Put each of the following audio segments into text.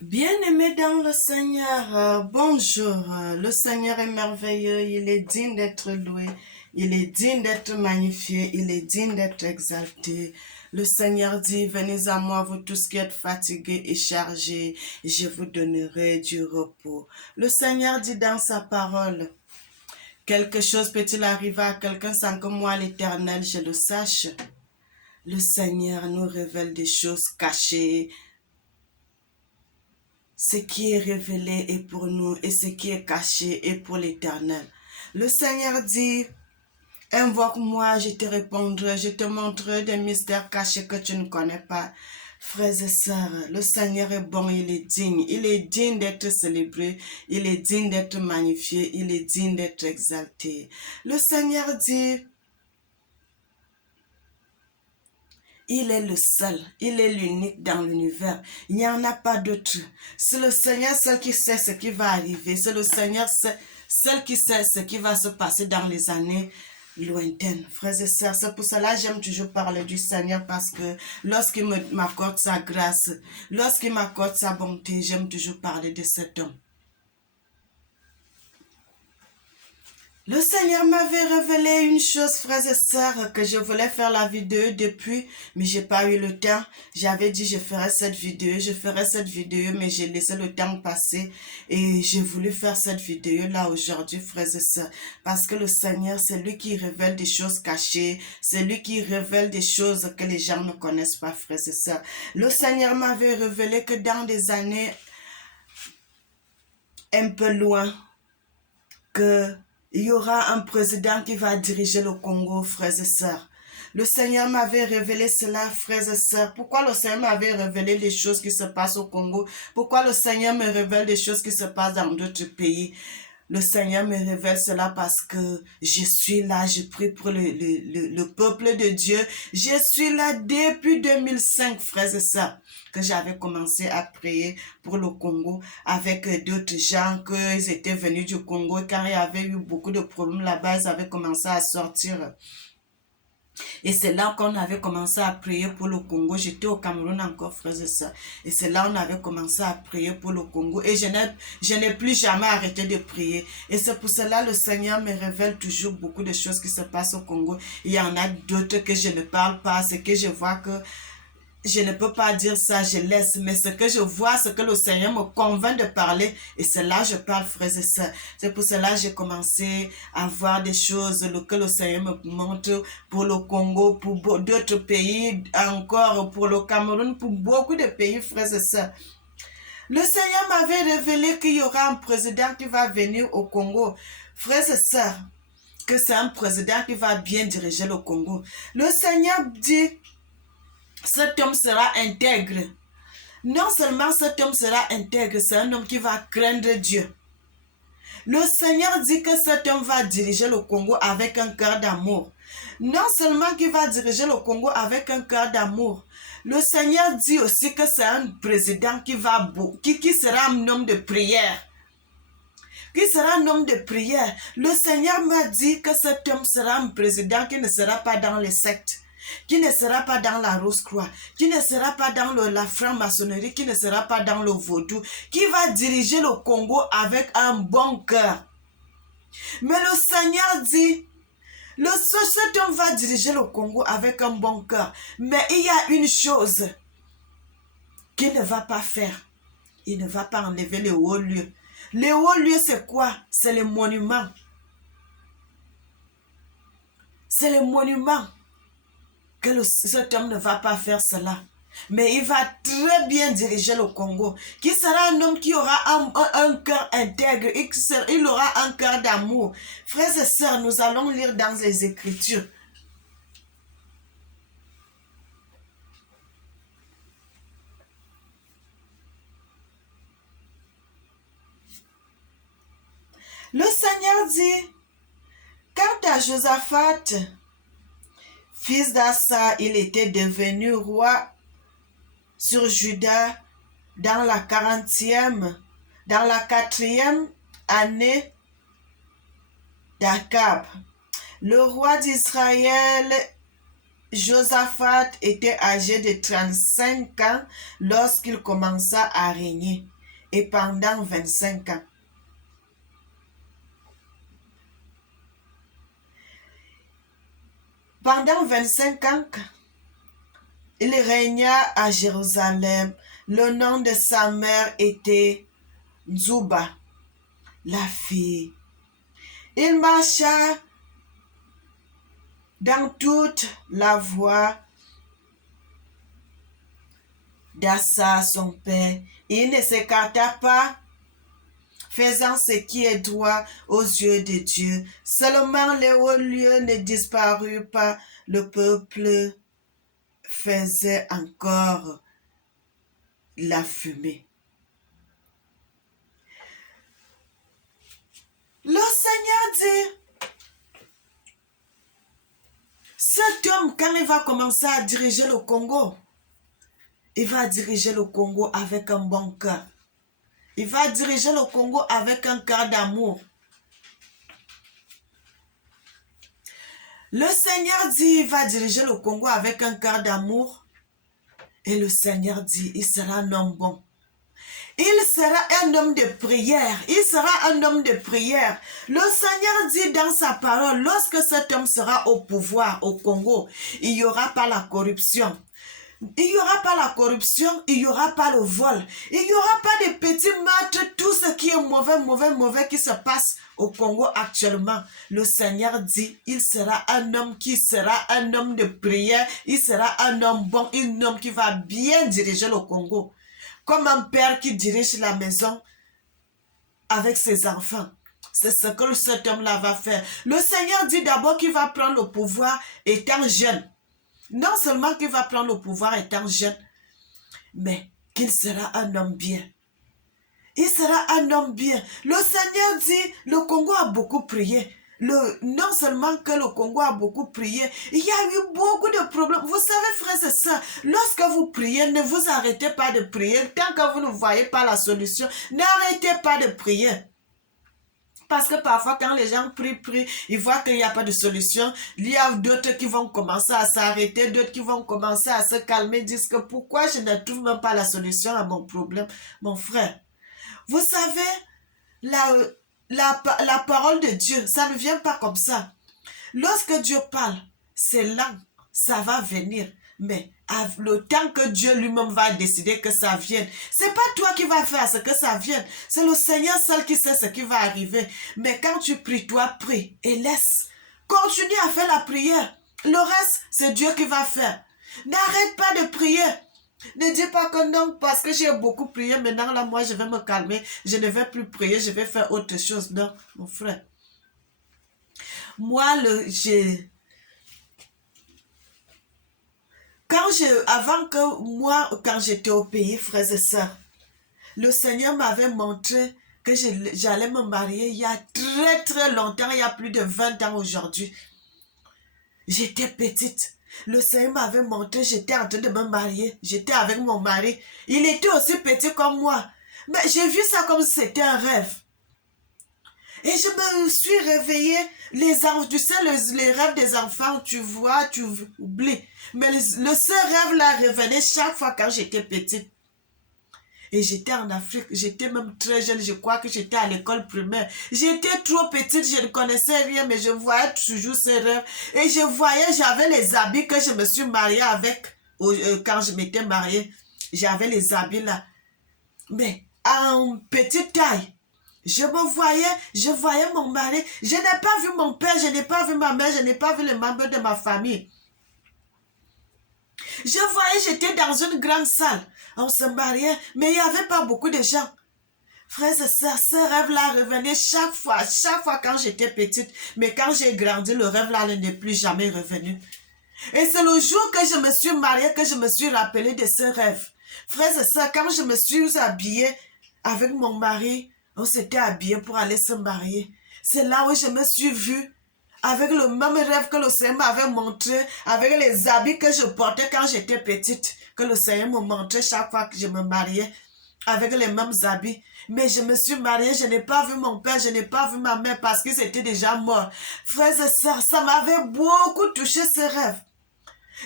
Bien-aimé dans le Seigneur, bonjour. Le Seigneur est merveilleux, il est digne d'être loué, il est digne d'être magnifié, il est digne d'être exalté. Le Seigneur dit, venez à moi, vous tous qui êtes fatigués et chargés, et je vous donnerai du repos. Le Seigneur dit dans sa parole, quelque chose peut-il arriver à quelqu'un sans que moi, l'Éternel, je le sache? Le Seigneur nous révèle des choses cachées. Ce qui est révélé est pour nous et ce qui est caché est pour l'Éternel. Le Seigneur dit, invoque-moi, je te répondrai, je te montrerai des mystères cachés que tu ne connais pas. Frères et sœurs, le Seigneur est bon, il est digne d'être célébré, il est digne d'être magnifié, il est digne d'être exalté. Le Seigneur dit, il est le seul, il est l'unique dans l'univers. Il n'y en a pas d'autre. C'est le Seigneur seul qui sait ce qui va arriver. C'est le Seigneur seul qui sait ce qui va se passer dans les années lointaines. Frères et sœurs, c'est pour cela que j'aime toujours parler du Seigneur parce que lorsqu'il m'accorde sa grâce, lorsqu'il m'accorde sa bonté, j'aime toujours parler de cet homme. Le Seigneur m'avait révélé une chose, frères et sœurs, que je voulais faire la vidéo depuis, mais j'ai pas eu le temps. J'avais dit je ferai cette vidéo, mais j'ai laissé le temps passer et j'ai voulu faire cette vidéo là aujourd'hui, frères et sœurs, parce que le Seigneur, c'est lui qui révèle des choses cachées, c'est lui qui révèle des choses que les gens ne connaissent pas, frères et sœurs. Le Seigneur m'avait révélé que dans des années un peu loin, que il y aura un président qui va diriger le Congo, frères et sœurs. Le Seigneur m'avait révélé cela, frères et sœurs. Pourquoi le Seigneur m'avait révélé les choses qui se passent au Congo? Pourquoi le Seigneur me révèle des choses qui se passent dans d'autres pays? Le Seigneur me révèle cela parce que je suis là, je prie pour le peuple de Dieu. Je suis là depuis 2005, frères et sœurs, que j'avais commencé à prier pour le Congo avec d'autres gens, qu'ils étaient venus du Congo. Quand il y avait eu beaucoup de problèmes là-bas, ils avaient commencé à sortir. Et c'est là qu'on avait commencé à prier pour le Congo. J'étais au Cameroun encore, frères et sœurs. Et c'est là qu'on avait commencé à prier pour le Congo. Et je n'ai plus jamais arrêté de prier. Et c'est pour cela que le Seigneur me révèle toujours beaucoup de choses qui se passent au Congo. Il y en a d'autres que je ne parle pas. C'est que je vois que je ne peux pas dire ça, je laisse, mais ce que je vois, ce que le Seigneur me convainc de parler, et c'est là que je parle, frères et sœurs. C'est pour cela que j'ai commencé à voir des choses que le Seigneur me montre pour le Congo, pour d'autres pays, encore pour le Cameroun, pour beaucoup de pays, frères et sœurs. Le Seigneur m'avait révélé qu'il y aura un président qui va venir au Congo. Frères et sœurs, que c'est un président qui va bien diriger le Congo. Le Seigneur dit, cet homme sera intègre. Non seulement cet homme sera intègre, c'est un homme qui va craindre Dieu. Le Seigneur dit que cet homme va diriger le Congo avec un cœur d'amour. Non seulement qu'il va diriger le Congo avec un cœur d'amour, le Seigneur dit aussi que c'est un président qui sera un homme de prière. Qui sera un homme de prière. Le Seigneur m'a dit que cet homme sera un président qui ne sera pas dans les sectes, qui ne sera pas dans la Rose-Croix, qui ne sera pas dans la franc-maçonnerie, qui ne sera pas dans le vaudou, qui va diriger le Congo avec un bon cœur. Mais le Seigneur dit, cet homme va diriger le Congo avec un bon cœur. Mais il y a une chose qu'il ne va pas faire. Il ne va pas enlever les hauts lieux. Les hauts lieux, c'est quoi? C'est les monuments. C'est les monuments que cet homme ne va pas faire cela. Mais il va très bien diriger le Congo. Qui sera un homme qui aura un cœur intègre. Il aura un cœur d'amour. Frères et sœurs, nous allons lire dans les Écritures. Le Seigneur dit, quant à Josaphat, fils d'Assa, il était devenu roi sur Juda dans la 4e année d'Akab, le roi d'Israël, Josaphat était âgé de 35 ans lorsqu'il commença à régner, et pendant 25 ans. Pendant 25 ans, il régna à Jérusalem. Le nom de sa mère était Zouba, la fille. Il marcha dans toute la voie d'Assa, son père. Il ne s'écarta pas, faisant ce qui est droit aux yeux de Dieu. Seulement les hauts lieux ne disparurent pas. Le peuple faisait encore la fumée. Le Seigneur dit, cet homme, quand il va commencer à diriger le Congo, il va diriger le Congo avec un bon cœur. Il va diriger le Congo avec un cœur d'amour. Le Seigneur dit, il va diriger le Congo avec un cœur d'amour. Et le Seigneur dit, il sera un homme bon. Il sera un homme de prière. Il sera un homme de prière. Le Seigneur dit dans sa parole, lorsque cet homme sera au pouvoir au Congo, il n'y aura pas la corruption. Il n'y aura pas la corruption, il n'y aura pas le vol, il n'y aura pas de petits meurtres, tout ce qui est mauvais qui se passe au Congo actuellement. Le Seigneur dit, il sera un homme qui sera un homme de prière, il sera un homme bon, un homme qui va bien diriger le Congo. Comme un père qui dirige la maison avec ses enfants. C'est ce que cet homme-là va faire. Le Seigneur dit d'abord qu'il va prendre le pouvoir étant jeune. Non seulement qu'il va prendre le pouvoir étant jeune, mais qu'il sera un homme bien. Il sera un homme bien. Le Seigneur dit, le Congo a beaucoup prié. Non seulement que le Congo a beaucoup prié, il y a eu beaucoup de problèmes. Vous savez, frères et sœurs, lorsque vous priez, ne vous arrêtez pas de prier. Tant que vous ne voyez pas la solution, n'arrêtez pas de prier. Parce que parfois, quand les gens prient, ils voient qu'il n'y a pas de solution. Il y a d'autres qui vont commencer à s'arrêter, d'autres qui vont commencer à se calmer, disent que pourquoi je ne trouve même pas la solution à mon problème. Mon frère, vous savez, la parole de Dieu, ça ne vient pas comme ça. Lorsque Dieu parle, c'est lent, ça va venir. Mais le temps que Dieu lui-même va décider que ça vienne, c'est pas toi qui vas faire ce que ça vienne. C'est le Seigneur seul qui sait ce qui va arriver. Mais quand tu pries, toi prie et laisse. Continue à faire la prière. Le reste, c'est Dieu qui va faire. N'arrête pas de prier. Ne dis pas que non, parce que j'ai beaucoup prié, maintenant là, moi, je vais me calmer. Je ne vais plus prier, je vais faire autre chose. Non, mon frère. Moi, quand j'étais au pays, frères et sœurs, le Seigneur m'avait montré que j'allais me marier il y a très très longtemps, il y a plus de 20 ans aujourd'hui. J'étais petite. Le Seigneur m'avait montré, j'étais en train de me marier. J'étais avec mon mari. Il était aussi petit comme moi. Mais j'ai vu ça comme si c'était un rêve. Et je me suis réveillée. Tu sais, les rêves des enfants, tu vois, tu oublies. Mais le seul rêve là revenait chaque fois quand j'étais petite. Et j'étais en Afrique, j'étais même très jeune, je crois que j'étais à l'école primaire. J'étais trop petite, je ne connaissais rien, mais je voyais toujours ces rêves. Et j'avais les habits que je me suis mariée avec quand je m'étais mariée. J'avais les habits là. Mais en petite taille. Je voyais mon mari. Je n'ai pas vu mon père, je n'ai pas vu ma mère, je n'ai pas vu les membres de ma famille. J'étais dans une grande salle. On se mariait, mais il n'y avait pas beaucoup de gens. Frères et sœurs, ce rêve-là revenait chaque fois quand j'étais petite. Mais quand j'ai grandi, le rêve-là n'est plus jamais revenu. Et c'est le jour que je me suis mariée que je me suis rappelée de ce rêve. Frères et sœurs, quand je me suis habillée avec mon mari, on s'était habillés pour aller se marier. C'est là où je me suis vue avec le même rêve que le Seigneur m'avait montré, avec les habits que je portais quand j'étais petite, que le Seigneur me montrait chaque fois que je me mariais, avec les mêmes habits. Mais je me suis mariée, je n'ai pas vu mon père, je n'ai pas vu ma mère parce qu'ils étaient déjà morts. Frères et sœurs, ça m'avait beaucoup touché ce rêve.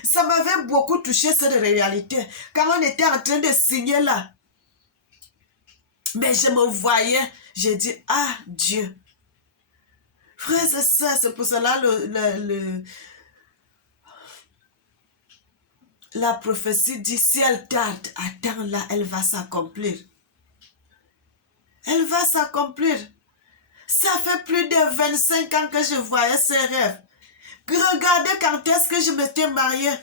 Ça m'avait beaucoup touché cette réalité. Quand on était en train de signer là, mais je me voyais, j'ai dit, ah Dieu. Frère, c'est ça, c'est pour cela la prophétie dit, si elle tarde, attends-la, elle va s'accomplir. Elle va s'accomplir. Ça fait plus de 25 ans que je voyais ces rêves. Regardez quand est-ce que je m'étais mariée.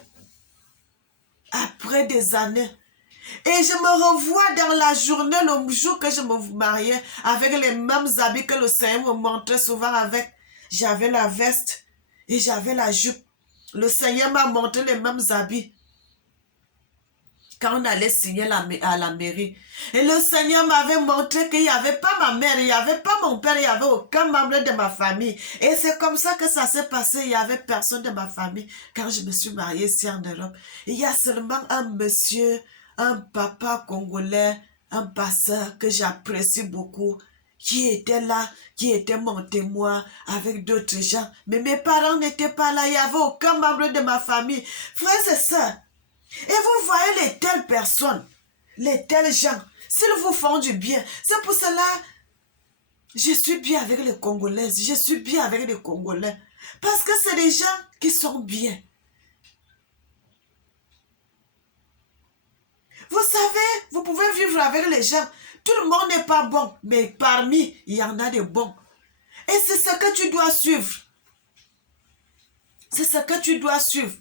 Après des années. Et je me revois dans la journée, le jour que je me mariais, avec les mêmes habits que le Seigneur me montrait souvent avec. J'avais la veste et j'avais la jupe. Le Seigneur m'a montré les mêmes habits quand on allait signer à la mairie. Et le Seigneur m'avait montré qu'il n'y avait pas ma mère, il n'y avait pas mon père, il n'y avait aucun membre de ma famille. Et c'est comme ça que ça s'est passé. Il n'y avait personne de ma famille quand je me suis mariée ici en Europe. Il y a seulement un monsieur, un papa congolais, un pasteur que j'apprécie beaucoup, qui était là, qui était mon témoin avec d'autres gens. Mais mes parents n'étaient pas là, il n'y avait aucun membre de ma famille. Frères et sœurs, et vous voyez les telles personnes, les tels gens, s'ils vous font du bien, c'est pour cela je suis bien avec les Congolaises, je suis bien avec les Congolais. Parce que c'est des gens qui sont bien. Vous savez, vous pouvez vivre avec les gens. Tout le monde n'est pas bon, mais parmi, il y en a des bons. Et c'est ce que tu dois suivre. C'est ce que tu dois suivre.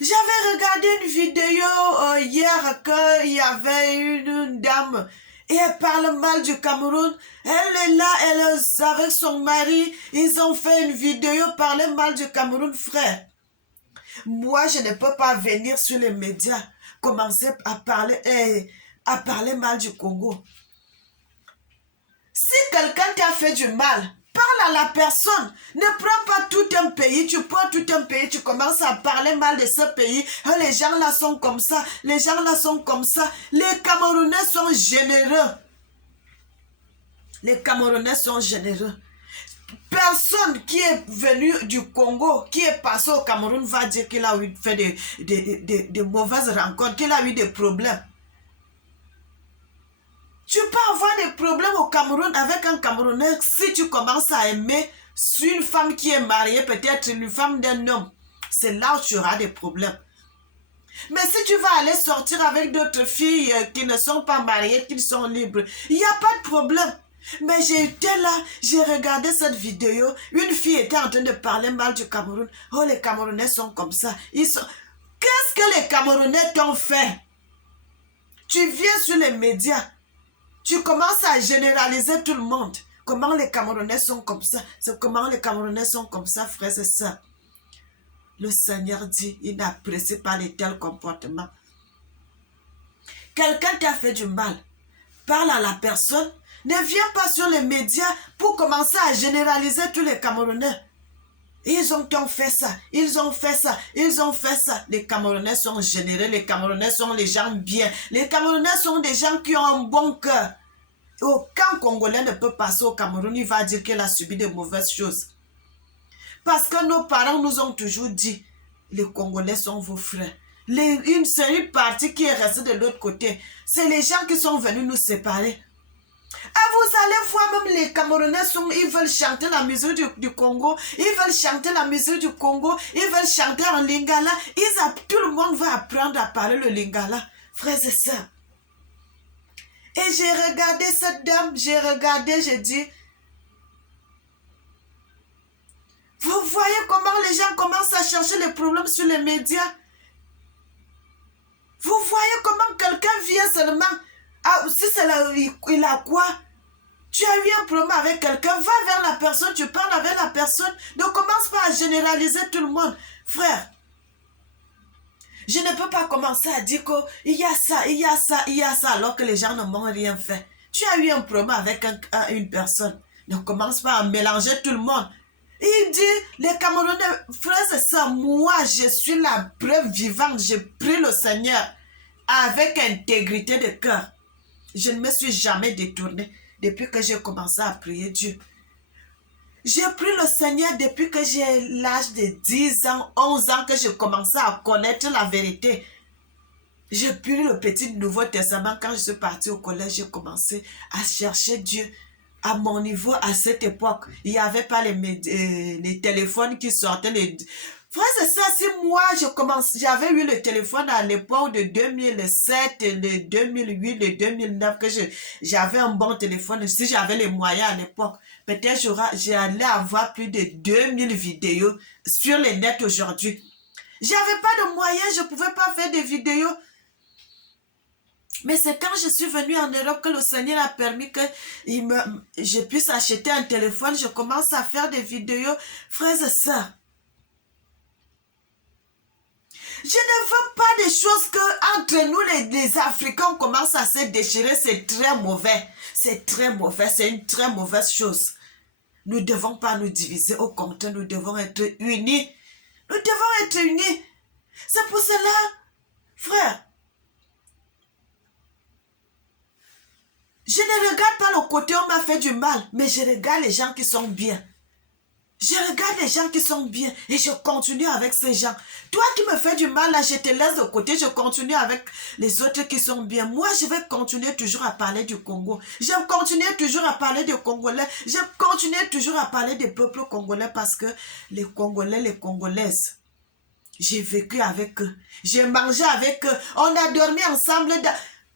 J'avais regardé une vidéo hier qu'il y avait une dame et elle parle mal du Cameroun. Elle est là, elle est avec son mari. Ils ont fait une vidéo parler mal du Cameroun, frère. Moi, je ne peux pas venir sur les médias commencer à parler mal du Congo. Si quelqu'un t'a fait du mal, parle à la personne. Ne prends pas tout un pays. Tu prends tout un pays, tu commences à parler mal de ce pays. Oh, les gens là sont comme ça. Les gens là sont comme ça. Les Camerounais sont généreux. Les Camerounais sont généreux. Personne qui est venu du Congo, qui est passé au Cameroun, va dire qu'il a fait des mauvaises rencontres, qu'il a eu des problèmes. Tu peux avoir des problèmes au Cameroun avec un Camerounais si tu commences à aimer une femme qui est mariée, peut-être une femme d'un homme. C'est là où tu auras des problèmes. Mais si tu vas aller sortir avec d'autres filles qui ne sont pas mariées, qui sont libres, il n'y a pas de problème. Mais j'étais là, j'ai regardé cette vidéo, une fille était en train de parler mal du Cameroun. Oh, les Camerounais sont comme ça. Qu'est-ce que les Camerounais t'ont fait? Tu viens sur les médias. Tu commences à généraliser tout le monde. Comment les Camerounais sont comme ça? C'est comment les Camerounais sont comme ça, frères et sœurs. Le Seigneur dit, il n'apprécie pas les tels comportements. Quelqu'un t'a fait du mal. Parle à la personne. Ne viens pas sur les médias pour commencer à généraliser tous les Camerounais. Ils ont fait ça, ils ont fait ça, ils ont fait ça. Les Camerounais sont généreux, les Camerounais sont les gens bien. Les Camerounais sont des gens qui ont un bon cœur. Aucun Congolais ne peut passer au Cameroun, il va dire qu'il a subi de mauvaises choses. Parce que nos parents nous ont toujours dit, les Congolais sont vos frères. C'est une partie qui est restée de l'autre côté. C'est les gens qui sont venus nous séparer. Ah, vous allez voir, même les Camerounais, ils veulent chanter la musique du Congo, ils veulent chanter la musique du Congo, ils veulent chanter en lingala. Tout le monde va apprendre à parler le lingala, frères et sœurs. Et j'ai regardé cette dame, j'ai dit, vous voyez comment les gens commencent à chercher les problèmes sur les médias? Vous voyez comment quelqu'un vient seulement, si c'est là, il a quoi? Tu as eu un problème avec quelqu'un, va vers la personne, tu parles avec la personne. Ne commence pas à généraliser tout le monde. Frère, je ne peux pas commencer à dire qu'il y a ça, il y a ça, il y a ça, alors que les gens ne m'ont rien fait. Tu as eu un problème avec une personne. Ne commence pas à mélanger tout le monde. Il dit, les Camerounais, frères et sœurs, moi, je suis la preuve vivante. Je prie le Seigneur avec intégrité de cœur. Je ne me suis jamais détournée depuis que j'ai commencé à prier Dieu. J'ai pris le Seigneur depuis que j'ai l'âge de 10 ans, 11 ans que je commençais à connaître la vérité. J'ai pris le petit Nouveau Testament quand je suis partie au collège, j'ai commencé à chercher Dieu. À mon niveau, à cette époque, il n'y avait pas les téléphones qui sortaient. Frère, c'est ça, si moi, j'avais eu le téléphone à l'époque de 2007, de 2008, de 2009, que j'avais un bon téléphone, si j'avais les moyens à l'époque, peut-être j'allais avoir plus de 2000 vidéos sur le net aujourd'hui. J'avais pas de moyens, je ne pouvais pas faire des vidéos. Mais c'est quand je suis venue en Europe que le Seigneur a permis que je puisse acheter un téléphone. Je commence à faire des vidéos. Frères et sœurs, je ne veux pas des choses que entre nous les Africains on commence à se déchirer. C'est très mauvais. C'est très mauvais. C'est une très mauvaise chose. Nous ne devons pas nous diviser. Au contraire, nous devons être unis. Nous devons être unis. C'est pour cela, frère, je ne regarde pas le côté où on m'a fait du mal, mais je regarde les gens qui sont bien. Je regarde les gens qui sont bien et je continue avec ces gens. Toi qui me fais du mal, là, je te laisse de côté, je continue avec les autres qui sont bien. Moi, je vais continuer toujours à parler du Congo. Je vais continuer toujours à parler des Congolais. Je vais continuer toujours à parler des peuples congolais parce que les Congolais, les Congolaises, j'ai vécu avec eux. J'ai mangé avec eux. On a dormi ensemble.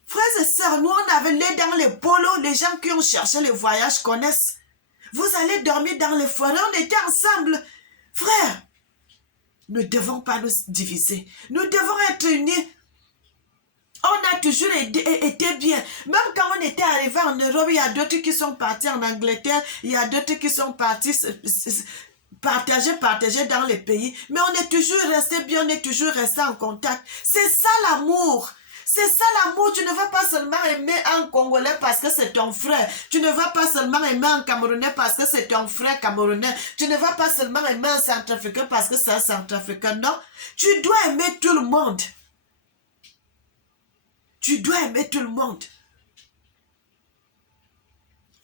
Frères et sœurs, nous, on avait les dans les polos. Les gens qui ont cherché le voyage connaissent. Vous allez dormir dans les forêts. On était ensemble. Frères, nous ne devons pas nous diviser. Nous devons être unis. On a toujours été bien. Même quand on était arrivé en Europe, il y a d'autres qui sont partis en Angleterre. Il y a d'autres qui sont partis partager dans les pays. Mais on est toujours resté bien. On est toujours resté en contact. C'est ça l'amour. C'est ça l'amour. Tu ne vas pas seulement aimer un Congolais parce que c'est ton frère. Tu ne vas pas seulement aimer un Camerounais parce que c'est ton frère camerounais. Tu ne vas pas seulement aimer un Centrafricain parce que c'est un Centrafricain. Non. Tu dois aimer tout le monde. Tu dois aimer tout le monde.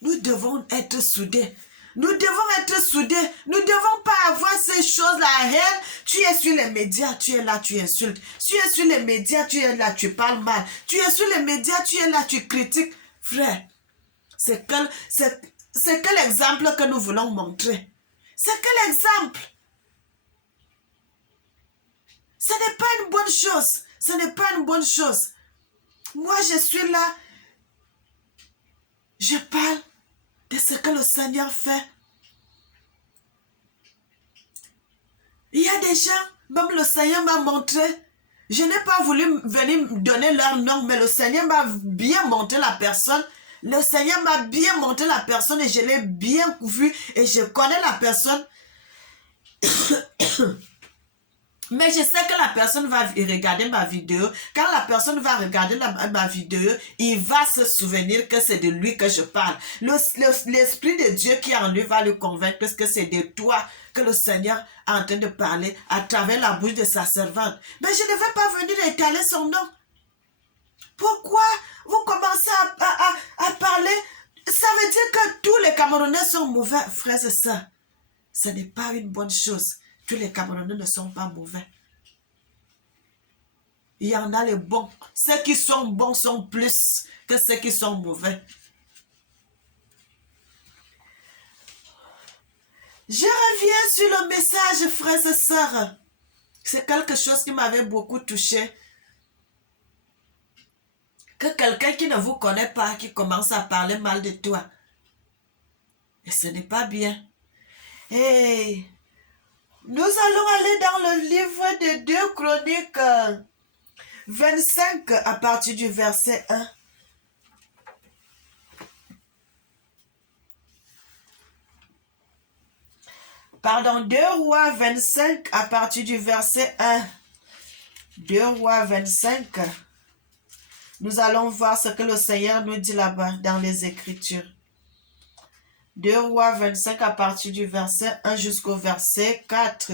Nous devons être soudés. Nous devons être soudés. Nous ne devons pas avoir ces choses, la haine. Tu es sur les médias, tu es là, tu insultes. Tu es sur les médias, tu es là, tu parles mal. Tu es sur les médias, tu es là, tu critiques. Frère, c'est quel exemple que nous voulons montrer? C'est quel exemple? Ce n'est pas une bonne chose. Ce n'est pas une bonne chose. Moi, je suis là. Je parle de ce que le Seigneur fait. Il y a des gens, même le Seigneur m'a montré. Je n'ai pas voulu venir donner leur nom, mais le Seigneur m'a bien montré la personne. Le Seigneur m'a bien montré la personne et je l'ai bien vu et je connais la personne. Mais je sais que la personne va regarder ma vidéo. Quand la personne va regarder ma vidéo, il va se souvenir que c'est de lui que je parle. L'Esprit de Dieu qui est en lui va le convaincre que c'est de toi que le Seigneur est en train de parler à travers la bouche de sa servante. Mais je ne vais pas venir étaler son nom. Pourquoi vous commencez à parler? Ça veut dire que tous les Camerounais sont mauvais, frères et sœurs. Ce n'est pas une bonne chose. Tous les Camerounais ne sont pas mauvais. Il y en a les bons. Ceux qui sont bons sont plus que ceux qui sont mauvais. Je reviens sur le message, frères et sœurs. C'est quelque chose qui m'avait beaucoup touché. Que quelqu'un qui ne vous connaît pas, qui commence à parler mal de toi. Et ce n'est pas bien. Hey, nous allons aller dans le livre de 2 Chroniques 25 à partir du verset 1. Pardon, 2 Rois 25 à partir du verset 1. 2 Rois 25. Nous allons voir ce que le Seigneur nous dit là-bas dans les Écritures. 2 Rois 25 à partir du verset 1 jusqu'au verset 4.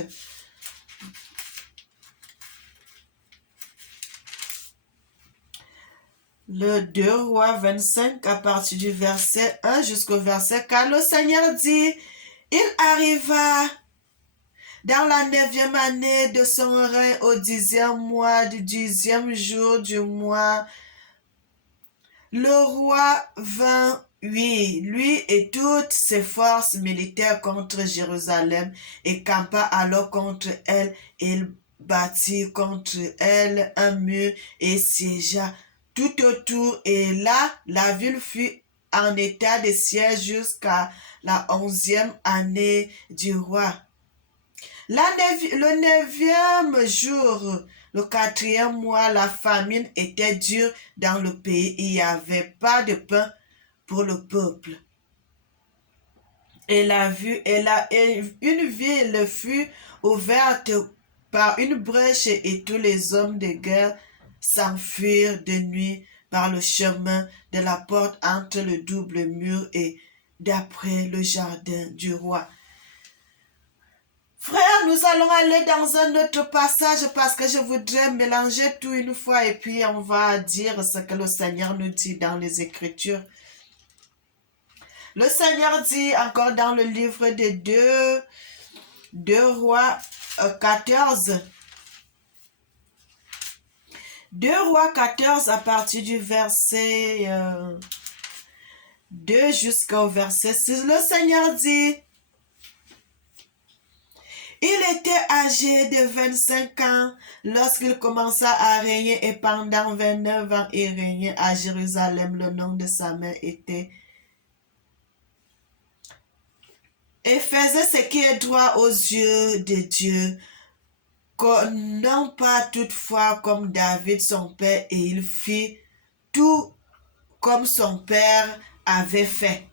Le 2 Rois 25 à partir du verset 1 jusqu'au verset 4. Le Seigneur dit, Il arriva dans la 9e année de son règne, au 10e mois du 10e jour du mois, le roi vint, oui, lui et toutes ses forces militaires contre Jérusalem, et campa alors contre elle. Il bâtit contre elle un mur et siégea tout autour. Et là, la ville fut en état de siège jusqu'à la 11e année du roi. Le 9e jour, le 4e mois, la famine était dure dans le pays. Il n'y avait pas de pain pour le peuple. Et une ville fut ouverte par une brèche et tous les hommes de guerre s'enfuirent de nuit par le chemin de la porte entre le double mur et d'après le jardin du roi. Frère, nous allons aller dans un autre passage parce que je voudrais mélanger tout une fois et puis on va dire ce que le Seigneur nous dit dans les Écritures. Le Seigneur dit encore dans le livre de 2 Rois 14. 2 Rois 14 à partir du verset 2 jusqu'au verset 6. Le Seigneur dit: il était âgé de 25 ans lorsqu'il commença à régner et pendant 29 ans il régnait à Jérusalem. Le nom de sa mère était et faisait ce qui est droit aux yeux de Dieu, non pas toutefois comme David son père, et il fit tout comme son père avait fait.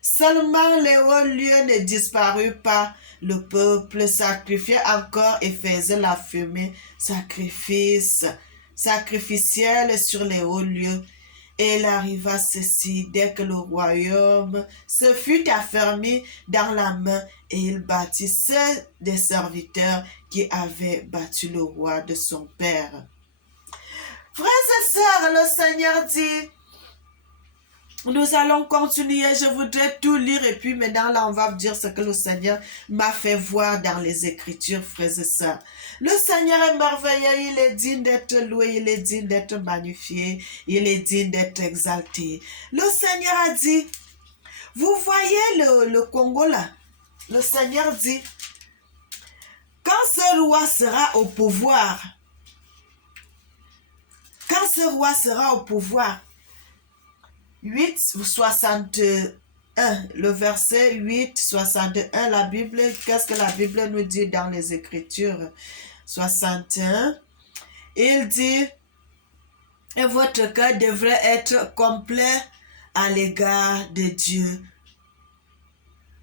Seulement les hauts lieux ne disparurent pas. Le peuple sacrifiait encore et faisait la fumée sacrificielle sur les hauts lieux. Et il arriva ceci, dès que le royaume se fut affermi dans la main, et il bâtit ceux des serviteurs qui avaient battu le roi de son père. Frères et sœurs, le Seigneur dit, nous allons continuer, je voudrais tout lire et puis maintenant là on va dire ce que le Seigneur m'a fait voir dans les Écritures, frères et sœurs. Le Seigneur est merveilleux, il est digne d'être loué, il est digne d'être magnifié, il est digne d'être exalté. Le Seigneur a dit, vous voyez le Congo là, le Seigneur dit, quand ce roi sera au pouvoir, le verset 8, 61, la Bible, qu'est-ce que la Bible nous dit dans les Écritures? 61, il dit, et votre cœur devrait être complet à l'égard de Dieu,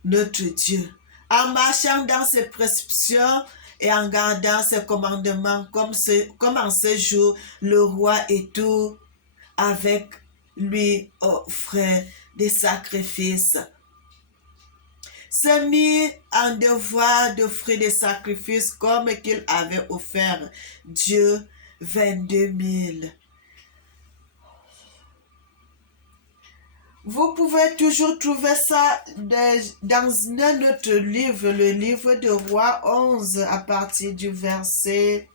notre Dieu, en marchant dans ses prescriptions et en gardant ses commandements, comme en ce jour, le roi et tout avec lui offrait des sacrifices. Se mit en devoir d'offrir des sacrifices comme qu'il avait offert Dieu 22 000. Vous pouvez toujours trouver ça dans un autre livre, le livre de Rois 11, à partir du verset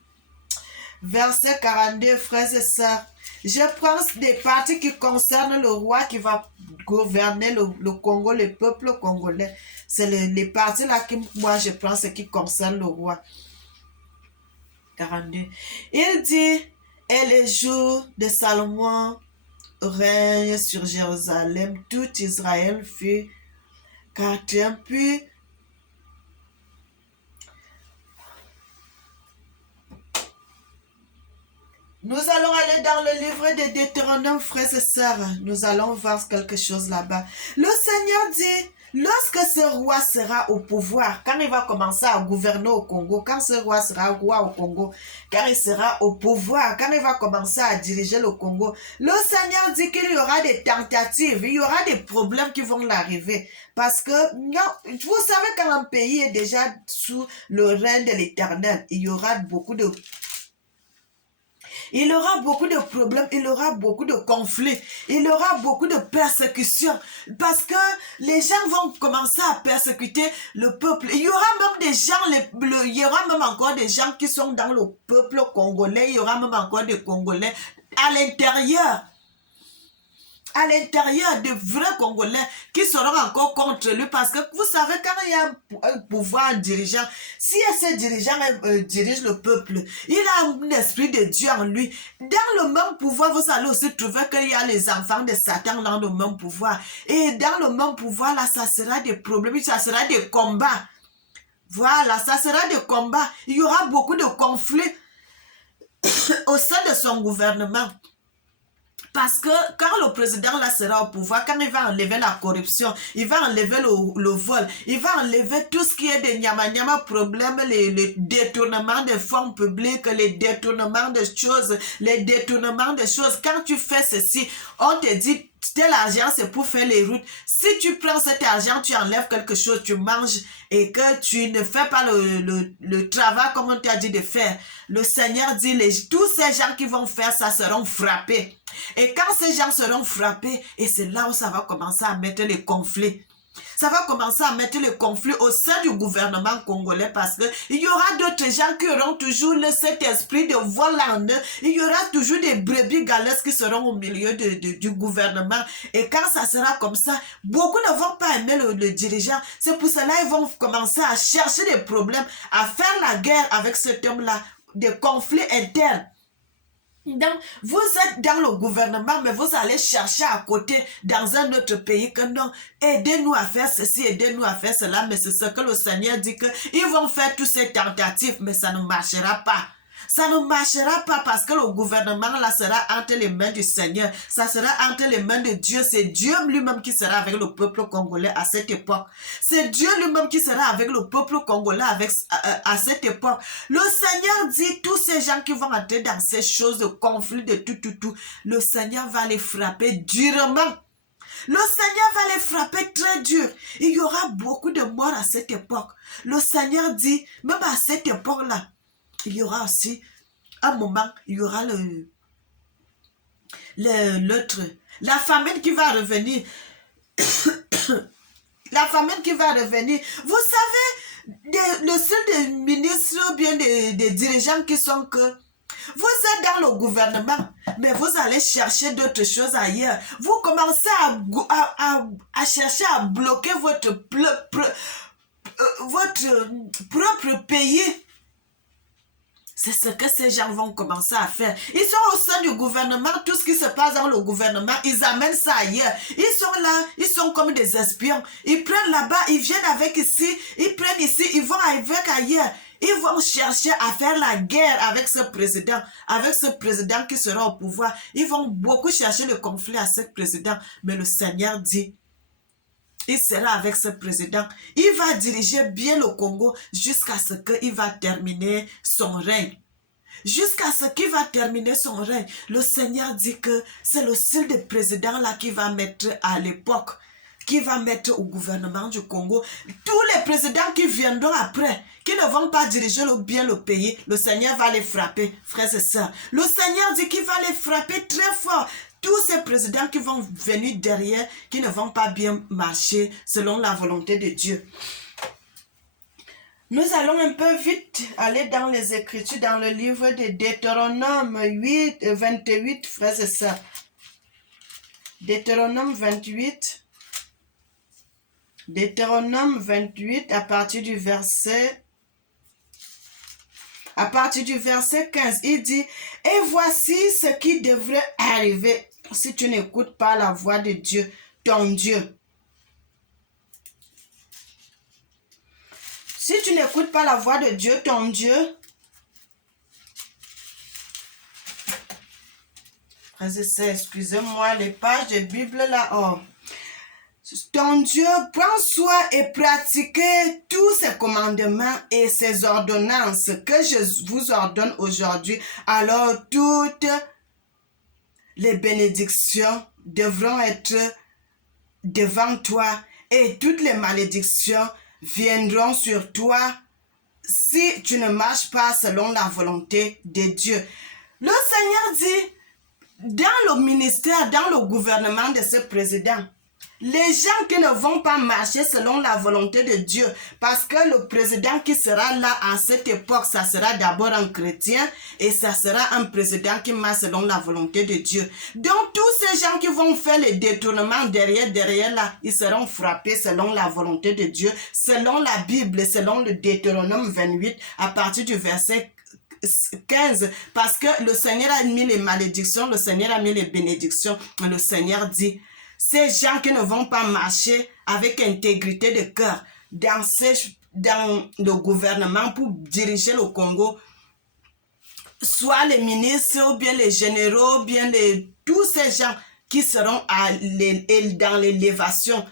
42, frères et sœurs. Je prends des parties qui concernent le roi qui va gouverner le Congo, le peuple congolais. C'est les parties là que moi je prends ce qui concerne le roi. 42. Il dit, et les jours de Salomon règne sur Jérusalem, tout Israël fut 4e, puis nous allons aller dans le livre de Deutéronome, frères et sœurs. Nous allons voir quelque chose là-bas. Le Seigneur dit, lorsque ce roi sera au pouvoir, quand il va commencer à gouverner au Congo, quand ce roi sera roi au Congo, quand il sera au pouvoir, quand il va commencer à diriger le Congo, le Seigneur dit qu'il y aura des tentatives, il y aura des problèmes qui vont l'arriver. Parce que, non, vous savez, quand un pays est déjà sous le règne de l'Éternel, il y aura beaucoup de Il aura beaucoup de problèmes, il aura beaucoup de conflits, il aura beaucoup de persécutions parce que les gens vont commencer à persécuter le peuple. Il y aura même des gens, il y aura même encore des gens qui sont dans le peuple congolais, il y aura même encore des Congolais à l'intérieur de vrais Congolais qui seront encore contre lui parce que vous savez quand il y a un pouvoir dirigeant, si ce dirigeant dirige le peuple, il a un esprit de Dieu en lui. Dans le même pouvoir, vous allez aussi trouver qu'il y a les enfants de Satan dans le même pouvoir. Et dans le même pouvoir, là, ça sera des problèmes, ça sera des combats. Voilà, ça sera des combats. Il y aura beaucoup de conflits au sein de son gouvernement. Parce que quand le président là sera au pouvoir, quand il va enlever la corruption, il va enlever le vol, il va enlever tout ce qui est des nyama problèmes, les détournements de fonds publics, les détournements de choses, Quand tu fais ceci, on te dit, tel argent c'est pour faire les routes. Si tu prends cet argent, tu enlèves quelque chose, tu manges et que tu ne fais pas le travail comme on t'a dit de faire. Le Seigneur dit, tous ces gens qui vont faire ça seront frappés. Et quand ces gens seront frappés, et c'est là où ça va commencer à mettre les conflits. Ça va commencer à mettre les conflits au sein du gouvernement congolais parce qu'il y aura d'autres gens qui auront toujours cet esprit de vol en eux. Il y aura toujours des brebis galeuses qui seront au milieu du gouvernement. Et quand ça sera comme ça, beaucoup ne vont pas aimer le dirigeant. C'est pour cela qu'ils vont commencer à chercher des problèmes, à faire la guerre avec cet homme-là, des conflits internes. Donc, vous êtes dans le gouvernement, mais vous allez chercher à côté, dans un autre pays, que non, aidez-nous à faire ceci, aidez-nous à faire cela, mais c'est ce que le Seigneur dit qu'ils vont faire toutes ces tentatives, mais ça ne marchera pas. Ça ne marchera pas parce que le gouvernement là sera entre les mains du Seigneur. Ça sera entre les mains de Dieu. C'est Dieu lui-même qui sera avec le peuple congolais à cette époque. C'est Dieu lui-même qui sera avec le peuple congolais à cette époque. Le Seigneur dit, tous ces gens qui vont entrer dans ces choses de conflit, de tout, le Seigneur va les frapper durement. Le Seigneur va les frapper très dur. Il y aura beaucoup de morts à cette époque. Le Seigneur dit, même à cette époque-là, il y aura aussi un moment, il y aura la famine qui va revenir. La famine qui va revenir. Vous savez, le seul des ministres ou bien des dirigeants qui sont que vous êtes dans le gouvernement, mais vous allez chercher d'autres choses ailleurs. Vous commencez à chercher à bloquer votre propre pays. C'est ce que ces gens vont commencer à faire. Ils sont au sein du gouvernement, tout ce qui se passe dans le gouvernement, ils amènent ça ailleurs. Ils sont là, ils sont comme des espions. Ils prennent là-bas, ils viennent avec ici, ils prennent ici, ils vont avec ailleurs. Ils vont chercher à faire la guerre avec ce président qui sera au pouvoir. Ils vont beaucoup chercher le conflit à ce président. Mais le Seigneur dit, il sera avec ce président. Il va diriger bien le Congo jusqu'à ce qu'il va terminer son règne. Jusqu'à ce qu'il va terminer son règne. Le Seigneur dit que c'est le style de président là qui va mettre à l'époque, qui va mettre au gouvernement du Congo. Tous les présidents qui viendront après, qui ne vont pas diriger bien le pays, le Seigneur va les frapper, frères et sœurs. Le Seigneur dit qu'il va les frapper très fort. Tous ces présidents qui vont venir derrière, qui ne vont pas bien marcher selon la volonté de Dieu. Nous allons un peu vite aller dans les Écritures, dans le livre de Deutéronome 28, frères et sœurs. Deutéronome 28, à partir du verset 15, il dit, « Et voici ce qui devrait arriver si tu n'écoutes pas la voix de Dieu, ton Dieu. » Si tu n'écoutes pas la voix de Dieu, ton Dieu, excusez-moi, les pages de Bible là, oh. Ton Dieu, prends soin et pratiquez tous ses commandements et ses ordonnances que je vous ordonne aujourd'hui. Alors toutes les bénédictions devront être devant toi et toutes les malédictions viendront sur toi si tu ne marches pas selon la volonté de Dieu. Le Seigneur dit, dans le ministère, dans le gouvernement de ce président, les gens qui ne vont pas marcher selon la volonté de Dieu, parce que le président qui sera là à cette époque, ça sera d'abord un chrétien et ça sera un président qui marche selon la volonté de Dieu. Donc tous ces gens qui vont faire les détournements derrière là, ils seront frappés selon la volonté de Dieu, selon la Bible, selon le Deutéronome 28, à partir du verset 15, parce que le Seigneur a mis les malédictions, le Seigneur a mis les bénédictions. Le Seigneur dit, ces gens qui ne vont pas marcher avec intégrité de cœur dans le gouvernement pour diriger le Congo, soit les ministres, ou bien les généraux, ou bien tous ces gens qui seront dans l'élévation,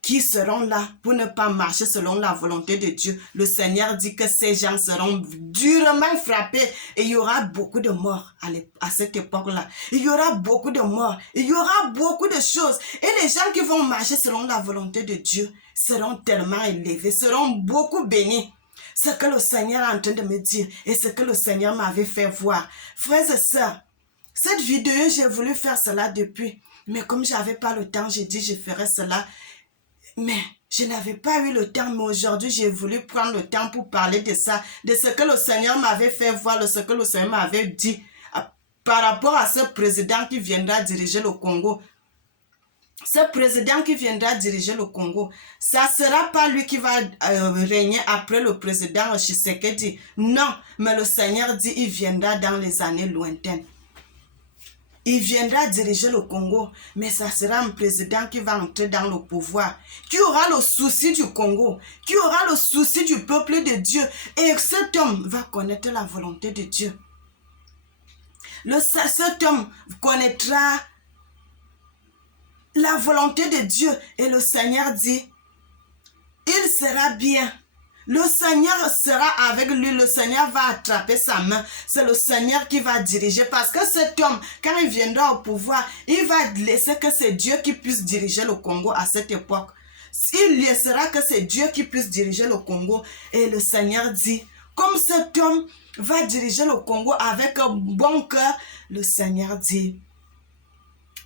qui seront là pour ne pas marcher selon la volonté de Dieu. Le Seigneur dit que ces gens seront durement frappés et il y aura beaucoup de morts à cette époque-là. Il y aura beaucoup de morts, il y aura beaucoup de choses. Et les gens qui vont marcher selon la volonté de Dieu seront tellement élevés, seront beaucoup bénis. Ce que le Seigneur est en train de me dire et ce que le Seigneur m'avait fait voir. Frères et sœurs, cette vidéo, j'ai voulu faire cela depuis. Mais comme je n'avais pas le temps, j'ai dit je ferai cela. Mais je n'avais pas eu le temps, mais aujourd'hui, j'ai voulu prendre le temps pour parler de ça, de ce que le Seigneur m'avait fait voir, de ce que le Seigneur m'avait dit par rapport à ce président qui viendra diriger le Congo. Ce président qui viendra diriger le Congo, ça ne sera pas lui qui va régner après le président Tshisekedi. Non, mais le Seigneur dit il viendra dans les années lointaines. Il viendra diriger le Congo, mais ça sera un président qui va entrer dans le pouvoir, qui aura le souci du Congo, qui aura le souci du peuple de Dieu. Et cet homme va connaître la volonté de Dieu. Cet homme connaîtra la volonté de Dieu. Et le Seigneur dit, il sera bien. Le Seigneur sera avec lui, le Seigneur va attraper sa main. C'est le Seigneur qui va diriger parce que cet homme, quand il viendra au pouvoir, il va laisser que c'est Dieu qui puisse diriger le Congo à cette époque. Il laissera que c'est Dieu qui puisse diriger le Congo. Et le Seigneur dit, comme cet homme va diriger le Congo avec un bon cœur, le Seigneur dit,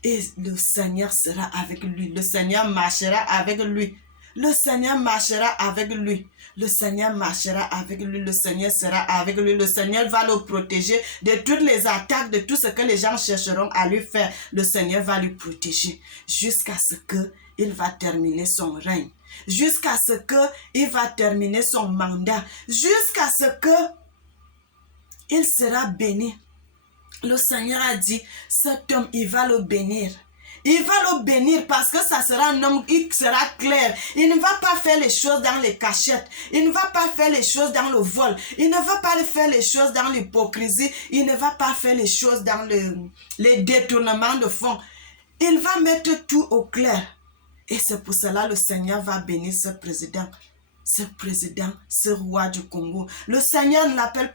et le Seigneur sera avec lui. Le Seigneur marchera avec lui. Le Seigneur marchera avec lui. Le Seigneur marchera avec lui. Le Seigneur sera avec lui. Le Seigneur va le protéger de toutes les attaques, de tout ce que les gens chercheront à lui faire. Le Seigneur va lui protéger jusqu'à ce qu'il va terminer son règne. Jusqu'à ce qu'il va terminer son mandat. Jusqu'à ce qu'il sera béni. Le Seigneur a dit, cet homme, il va le bénir. Il va le bénir parce que ça sera un homme qui sera clair. Il ne va pas faire les choses dans les cachettes. Il ne va pas faire les choses dans le vol. Il ne va pas faire les choses dans l'hypocrisie. Il ne va pas faire les choses dans les détournements de fonds. Il va mettre tout au clair. Et c'est pour cela le Seigneur va bénir ce président, ce roi du Congo. Le Seigneur ne l'appelle pas